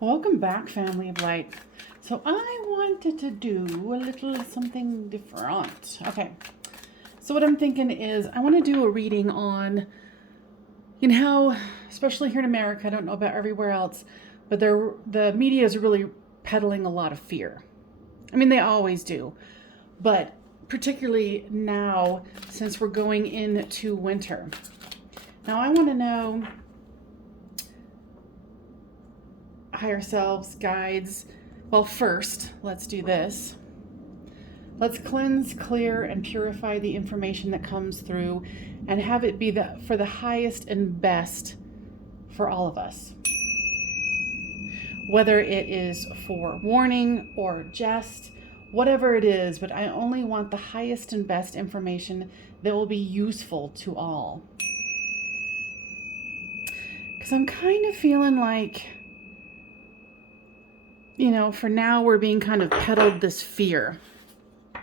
Welcome back, family of light. So I wanted to do a little something different. Okay. So what I'm thinking is I want to do a reading on, how, especially here in America, I don't know about everywhere else, but the media is really peddling a lot of fear. I mean, they always do, but particularly now since we're going into winter. Now I want to know, higher selves, guides. Well, first, let's do this. Let's cleanse, clear, and purify the information that comes through and have it be for the highest and best for all of us. Whether it is for warning or jest, whatever it is, but I only want the highest and best information that will be useful to all. Because I'm kind of feeling like, for now we're being kind of peddled this fear. I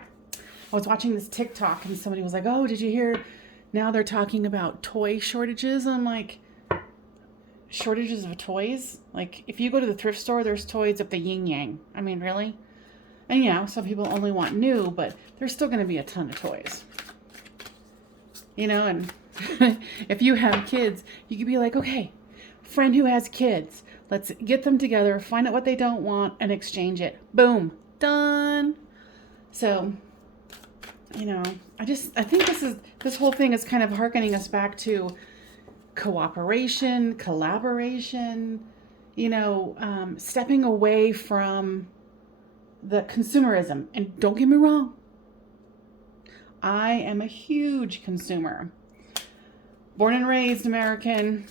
was watching this TikTok and somebody was like, oh, did you hear? Now they're talking about toy shortages. I'm like, shortages of toys? Like, if you go to the thrift store, there's toys up the yin yang. I mean, really? And some people only want new, but there's still going to be a ton of toys. And if you have kids, you could be like, okay, friend who has kids, let's get them together, find out what they don't want, and exchange it. Boom. Done. So, I think this whole thing is kind of hearkening us back to cooperation, collaboration, stepping away from the consumerism. And don't get me wrong, I am a huge consumer. Born and raised American.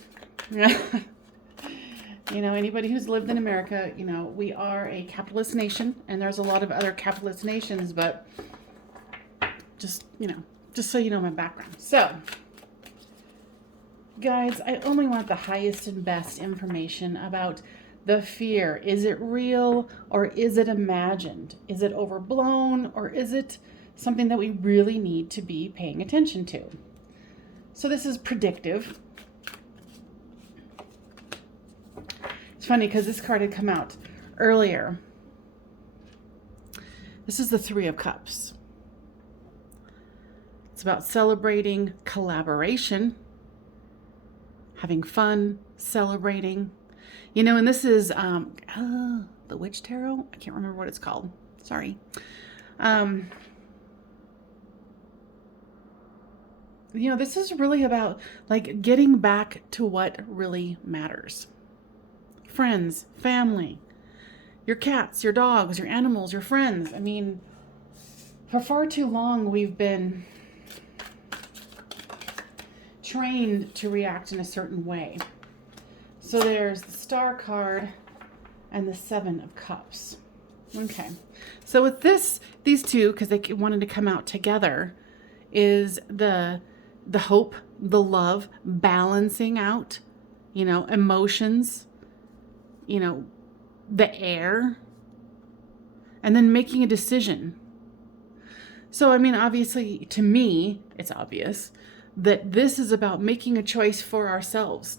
Anybody who's lived in America, we are a capitalist nation, and there's a lot of other capitalist nations, but just so you know my background. So, guys, I only want the highest and best information about the fear. Is it real or is it imagined? Is it overblown or is it something that we really need to be paying attention to? So this is predictive. It's funny because this card had come out earlier. This is the Three of Cups. It's about celebrating collaboration, having fun, celebrating. And this is the Witch Tarot. I can't remember what it's called. Sorry. This is really about like getting back to what really matters. Friends, family, your cats, your dogs, your animals, your friends. I mean, for far too long we've been trained to react in a certain way. So there's the Star card and the Seven of Cups. Okay. So with these two, because they wanted to come out together, is the hope, the love, balancing out, emotions, the air, and then making a decision. So, obviously, to me, it's obvious that this is about making a choice for ourselves.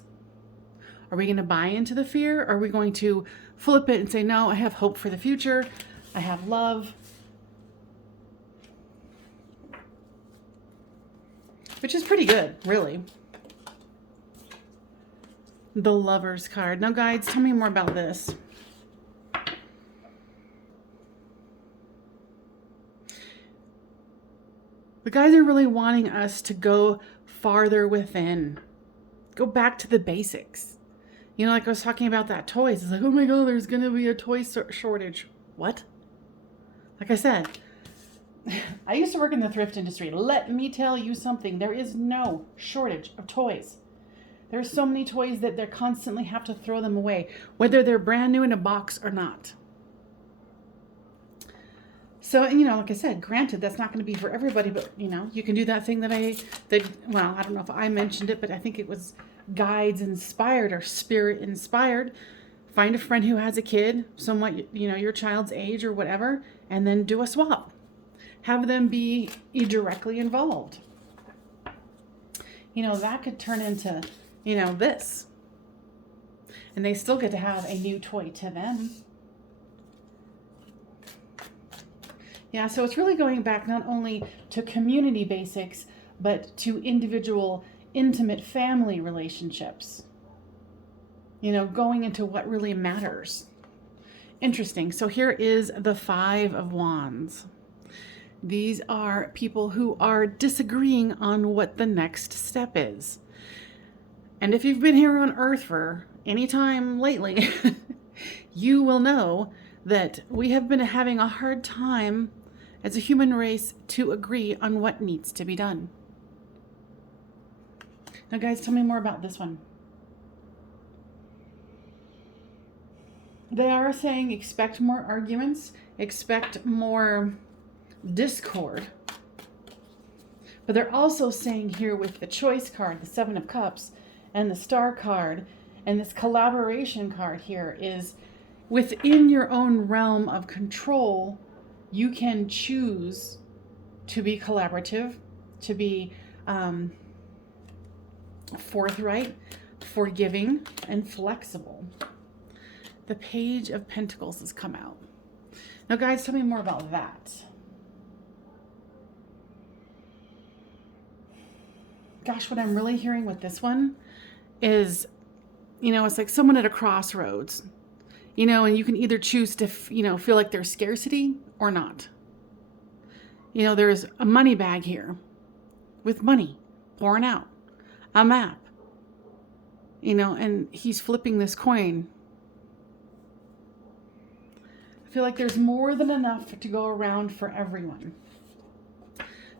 Are we going to buy into the fear? Or are we going to flip it and say, no, I have hope for the future. I have love. Which is pretty good, really. The Lover's card. Now, guys, tell me more about this. The guys are really wanting us to go farther within. Go back to the basics. Like I was talking about that toys. It's like, oh my God, there's going to be a toy shortage. What? Like I said, I used to work in the thrift industry. Let me tell you something. There is no shortage of toys. There's so many toys that they constantly have to throw them away, whether they're brand new in a box or not. So, like I said, granted, that's not going to be for everybody, but, you can do that thing that I don't know if I mentioned it, but I think it was guides inspired or spirit inspired. Find a friend who has a kid, somewhat, your child's age or whatever, and then do a swap. Have them be directly involved. That could turn into, this. And they still get to have a new toy to them. Yeah, so it's really going back not only to community basics, but to individual, intimate family relationships. You know, going into what really matters. Interesting. So here is the Five of Wands. These are people who are disagreeing on what the next step is. And if you've been here on Earth for any time lately, you will know that we have been having a hard time as a human race to agree on what needs to be done. Now, guys, tell me more about this one. They are saying expect more arguments, expect more discord. But they're also saying here with the Choice card, the Seven of Cups, and the Star card, and this collaboration card here is within your own realm of control, you can choose to be collaborative, to be forthright, forgiving, and flexible. The Page of Pentacles has come out. Now, guys, tell me more about that. Gosh, what I'm really hearing with this one is, you know, it's like someone at a crossroads, you know, and you can either choose to, you know, feel like there's scarcity or not. You know, there's a money bag here with money pouring out, a map, you know, and he's flipping this coin. I feel like there's more than enough to go around for everyone.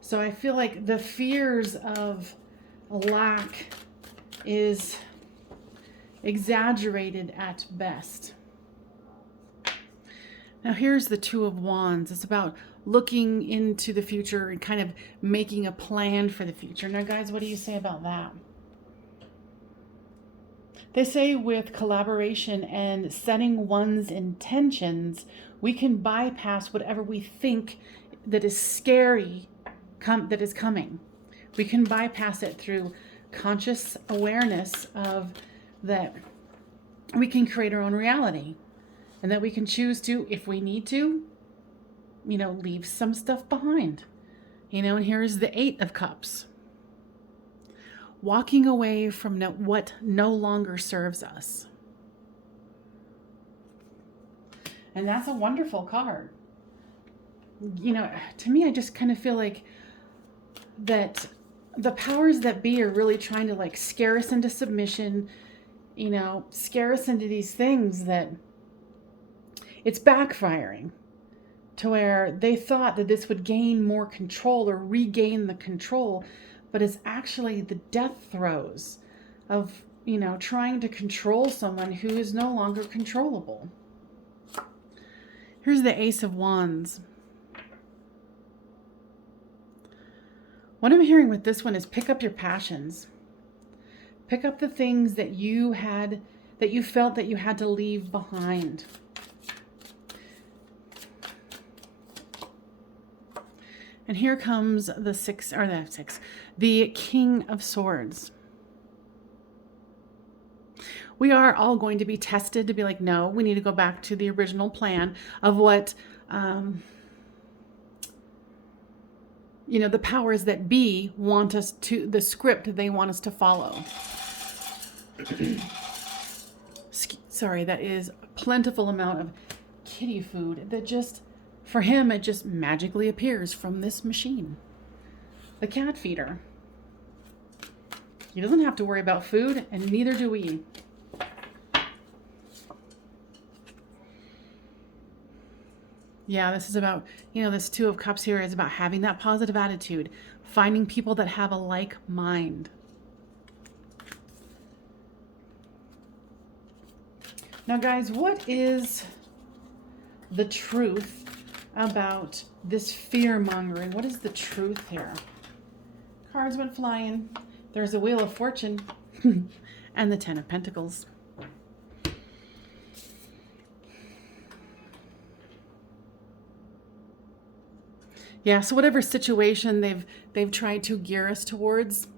So I feel like the fears of lack is exaggerated at best. Now here's the Two of Wands. It's about looking into the future and kind of making a plan for the future. Now, guys, what do you say about that? They say with collaboration and setting one's intentions, we can bypass whatever we think that is scary that is coming. We can bypass it through conscious awareness of that we can create our own reality, and that we can choose to, if we need to, you know, leave some stuff behind. You know, and here's the Eight of Cups. Walking away from what no longer serves us. And that's a wonderful card. You know, to me, I just kind of feel like that the powers that be are really trying to like scare us into submission, you know, scare us into these things that it's backfiring to where they thought that this would gain more control or regain the control, but it's actually the death throes of, you know, trying to control someone who is no longer controllable. Here's the Ace of Wands. What I'm hearing with this one is pick up your passions. Pick up the things that you felt that you had to leave behind. And here comes the King of Swords. We are all going to be tested to be like, no, we need to go back to the original plan of what, you know, the powers that be want us to, the script they want us to follow. Sorry, that is a plentiful amount of kitty food that just, for him, it just magically appears from this machine. The cat feeder. He doesn't have to worry about food, and neither do we. Yeah, this is about, you know, this Two of Cups here is about having that positive attitude, finding people that have a like mind. Now, guys, what is the truth about this fear-mongering? What is the truth here? Cards went flying. There's a Wheel of Fortune and the Ten of Pentacles. Yeah, so whatever situation they've tried to gear us towards,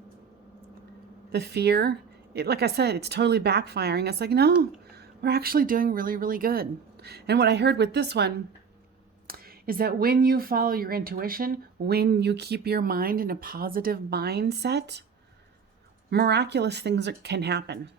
the fear, like I said, it's totally backfiring. It's like, no, we're actually doing really, really good. And what I heard with this one is that when you follow your intuition, when you keep your mind in a positive mindset, miraculous things can happen.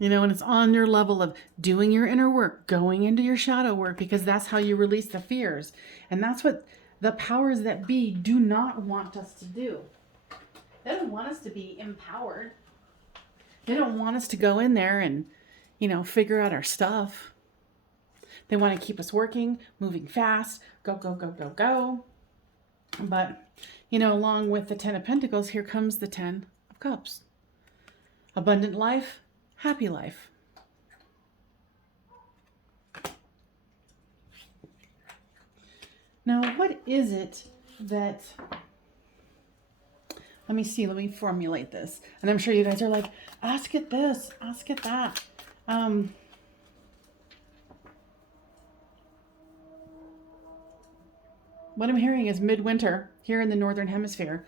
And it's on your level of doing your inner work, going into your shadow work, because that's how you release the fears. And that's what the powers that be do not want us to do. They don't want us to be empowered. They don't want us to go in there and, figure out our stuff. They want to keep us working, moving fast, go, go, go, go, go. But, along with the 10 of Pentacles, here comes the 10 of Cups. Abundant life, happy life. Now, what is it that... Let me see. Let me formulate this. And I'm sure you guys are like, ask it this, ask it that. What I'm hearing is midwinter here in the Northern Hemisphere.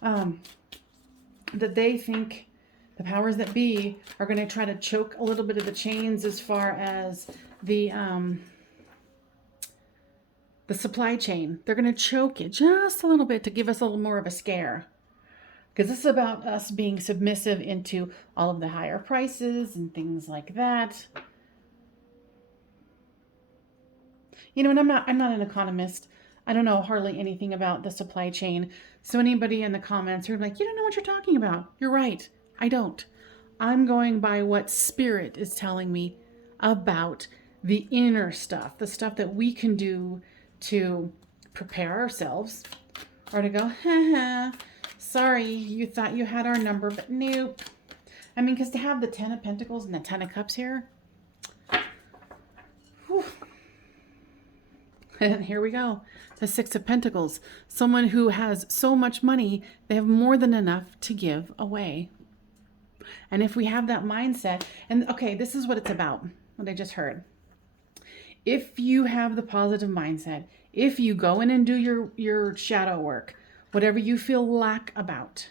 That they think the powers that be are going to try to choke a little bit of the chains as far as the supply chain. They're going to choke it just a little bit to give us a little more of a scare. Because this is about us being submissive into all of the higher prices and things like that. And I'm not an economist. I don't know hardly anything about the supply chain. So anybody in the comments who are like, you don't know what you're talking about. You're right. I don't. I'm going by what spirit is telling me about the inner stuff, the stuff that we can do to prepare ourselves, or to go, ha, sorry, you thought you had our number, but nope. Because to have the 10 of Pentacles and the 10 of Cups here, whew. And here we go. The 6 of Pentacles. Someone who has so much money, they have more than enough to give away. And if we have that mindset, and okay, this is what it's about, what I just heard. If you have the positive mindset, if you go in and do your shadow work, whatever you feel lack about,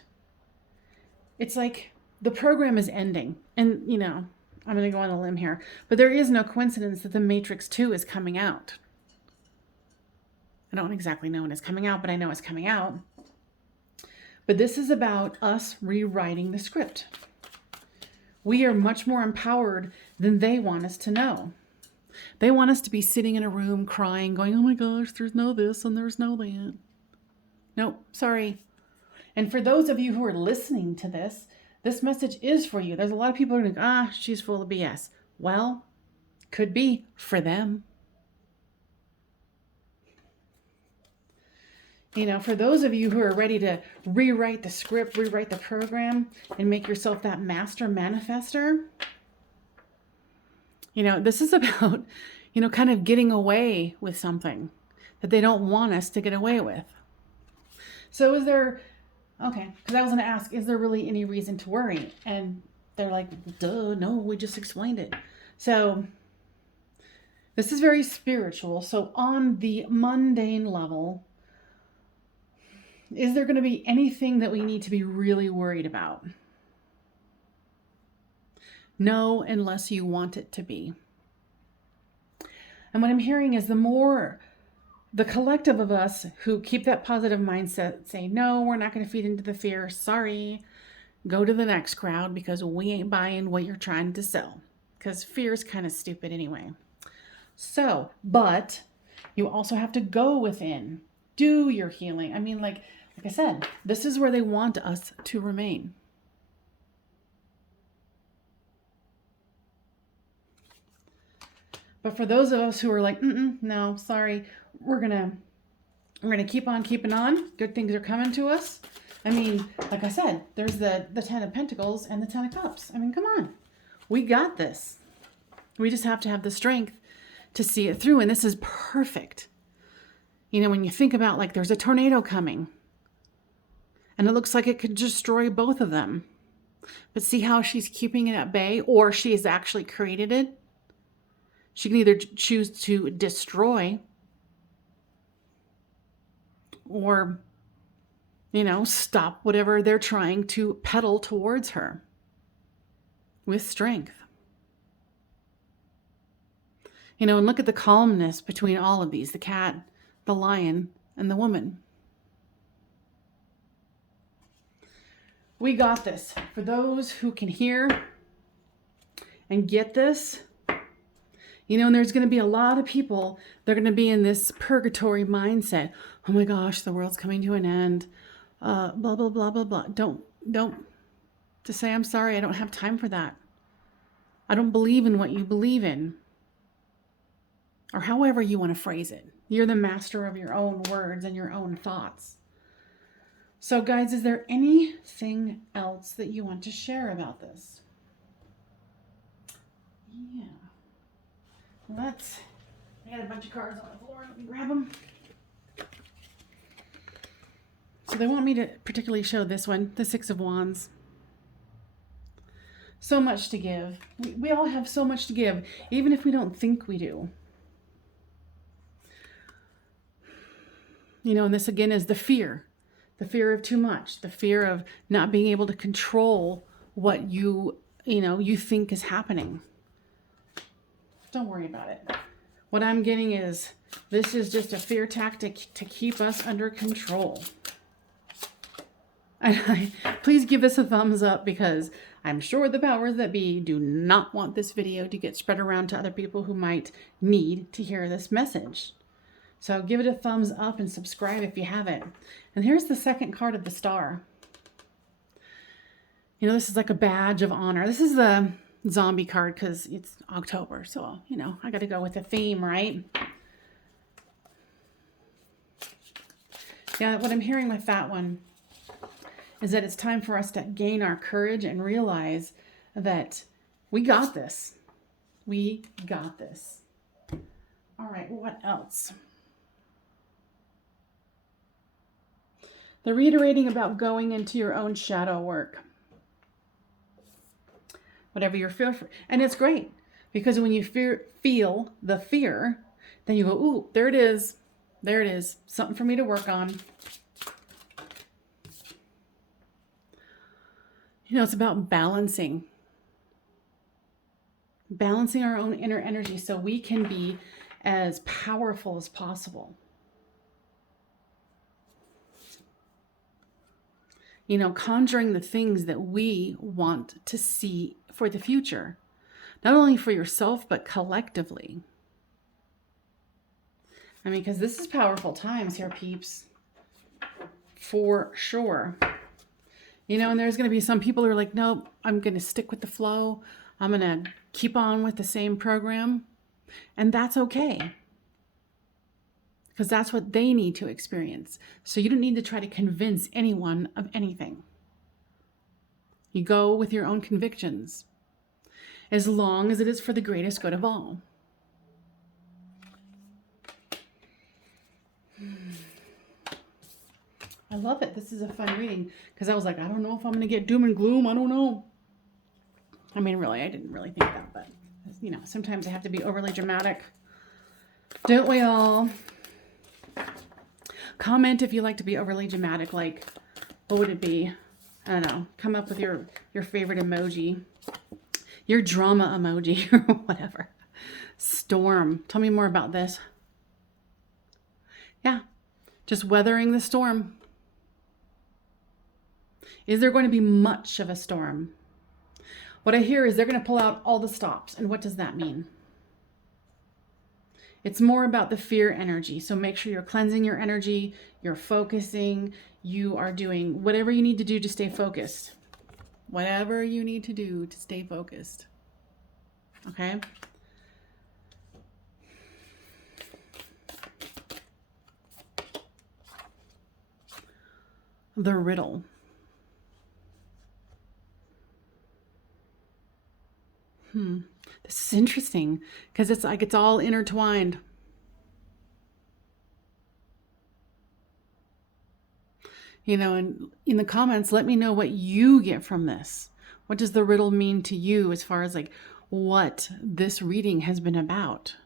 it's like the program is ending. And, I'm going to go on a limb here, but there is no coincidence that the Matrix 2 is coming out. I don't exactly know when it's coming out, but I know it's coming out. But this is about us rewriting the script. We are much more empowered than they want us to know. They want us to be sitting in a room crying, going, oh my gosh, there's no this and there's no that. Nope, sorry. And for those of you who are listening to this, this message is for you. There's a lot of people who are like, she's full of BS. Well, could be for them. For those of you who are ready to rewrite the script, rewrite the program, and make yourself that master manifester, this is about, kind of getting away with something that they don't want us to get away with. So is there, okay, because I was going to ask, is there really any reason to worry? And they're like, duh, no, we just explained it. So this is very spiritual. So on the mundane level, is there going to be anything that we need to be really worried about? No, unless you want it to be. And what I'm hearing is the collective of us who keep that positive mindset say, no, we're not going to feed into the fear. Sorry, go to the next crowd because we ain't buying what you're trying to sell. Because fear is kind of stupid anyway. So, but you also have to go within, do your healing. Like I said, this is where they want us to remain. But for those of us who are like, no, sorry, we're gonna keep on keeping on. Good things are coming to us. Like I said, there's the 10 of Pentacles and the 10 of Cups. Come on, we got this. We just have to have the strength to see it through. And this is perfect. When you think about like there's a tornado coming and it looks like it could destroy both of them. But see how she's keeping it at bay, or she has actually created it. She can either choose to destroy or, stop whatever they're trying to peddle towards her. with strength. You know, and look at the calmness between all of these, the cat, the lion, and the woman. We got this. For those who can hear and get this, you know, and there's going to be a lot of people, they're going to be in this purgatory mindset. Oh my gosh, the world's coming to an end. Blah, blah, blah, blah, blah. Don't just say, I'm sorry, I don't have time for that. I don't believe in what you believe in. Or however you want to phrase it. You're the master of your own words and your own thoughts. So guys, is there anything else that you want to share about this? Yeah. I got a bunch of cards on the floor. Let me grab them. So they want me to particularly show this one, the Six of Wands. So much to give. We all have so much to give, even if we don't think we do. You know, and this again is the fear of too much, the fear of not being able to control what you think is happening. Don't worry about it. What I'm getting is this is just a fear tactic to keep us under control. Please give this a thumbs up because I'm sure the powers that be do not want this video to get spread around to other people who might need to hear this message. So give it a thumbs up and subscribe if you haven't. And here's the second card of the star. You know, this is like a badge of honor. This is the zombie card because it's October. So, you know, I got to go with the theme, right? Yeah, what I'm hearing with that one is that it's time for us to gain our courage and realize that we got this. We got this. All right, what else? They're reiterating about going into your own shadow work. Whatever your fear for. And it's great because when you feel the fear, then you go, ooh, there it is. There it is. Something for me to work on. You know, it's about balancing our own inner energy so we can be as powerful as possible. You know, conjuring the things that we want to see for the future, not only for yourself, but collectively. I mean, because this is powerful times here, peeps, for sure. You know, and there's going to be some people who are like, nope, I'm going to stick with the flow. I'm going to keep on with the same program. And that's okay. Because that's what they need to experience. So you don't need to try to convince anyone of anything. You go with your own convictions, as long as it is for the greatest good of all. I love it. This is a fun reading because I was like, I don't know if I'm going to get doom and gloom. I don't know. I mean, really, I didn't really think that, but you know, sometimes I have to be overly dramatic. Don't we all? Comment if you like to be overly dramatic. Like, what would it be? I don't know. Come up with your favorite emoji. Your drama emoji or whatever. Storm. Tell me more about this. Yeah. Just weathering the storm. Is there going to be much of a storm? What I hear is they're going to pull out all the stops. And what does that mean? It's more about the fear energy. So make sure you're cleansing your energy, you're focusing, you are doing whatever you need to do to stay focused. Whatever you need to do to stay focused. Okay? The riddle. This is interesting because it's like it's all intertwined. You know, and in the comments, let me know what you get from this. What does the riddle mean to you as far as like what this reading has been about?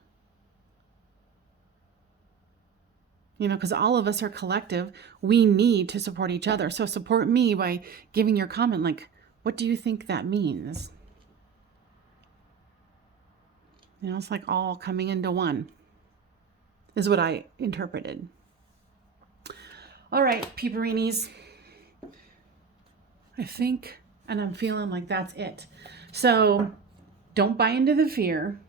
You know, because all of us are collective. We need to support each other. So support me by giving your comment like, what do you think that means? You know, it's like all coming into one, is what I interpreted. All right, peeperinis. I think, and I'm feeling like that's it. So don't buy into the fear.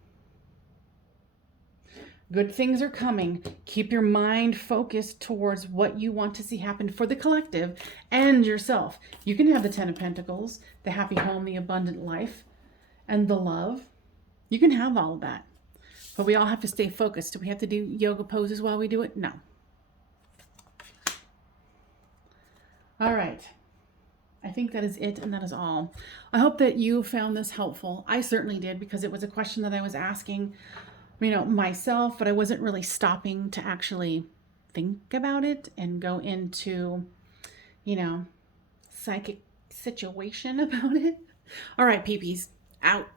Good things are coming. Keep your mind focused towards what you want to see happen for the collective and yourself. You can have the 10 of Pentacles, the happy home, the abundant life, and the love. You can have all of that. But we all have to stay focused. Do we have to do yoga poses while we do it? No. All right. I think that is it, and that is all. I hope that you found this helpful. I certainly did, because it was a question that I was asking, you know, myself, but I wasn't really stopping to actually think about it and go into, you know, psychic situation about it. All right, peepees, out.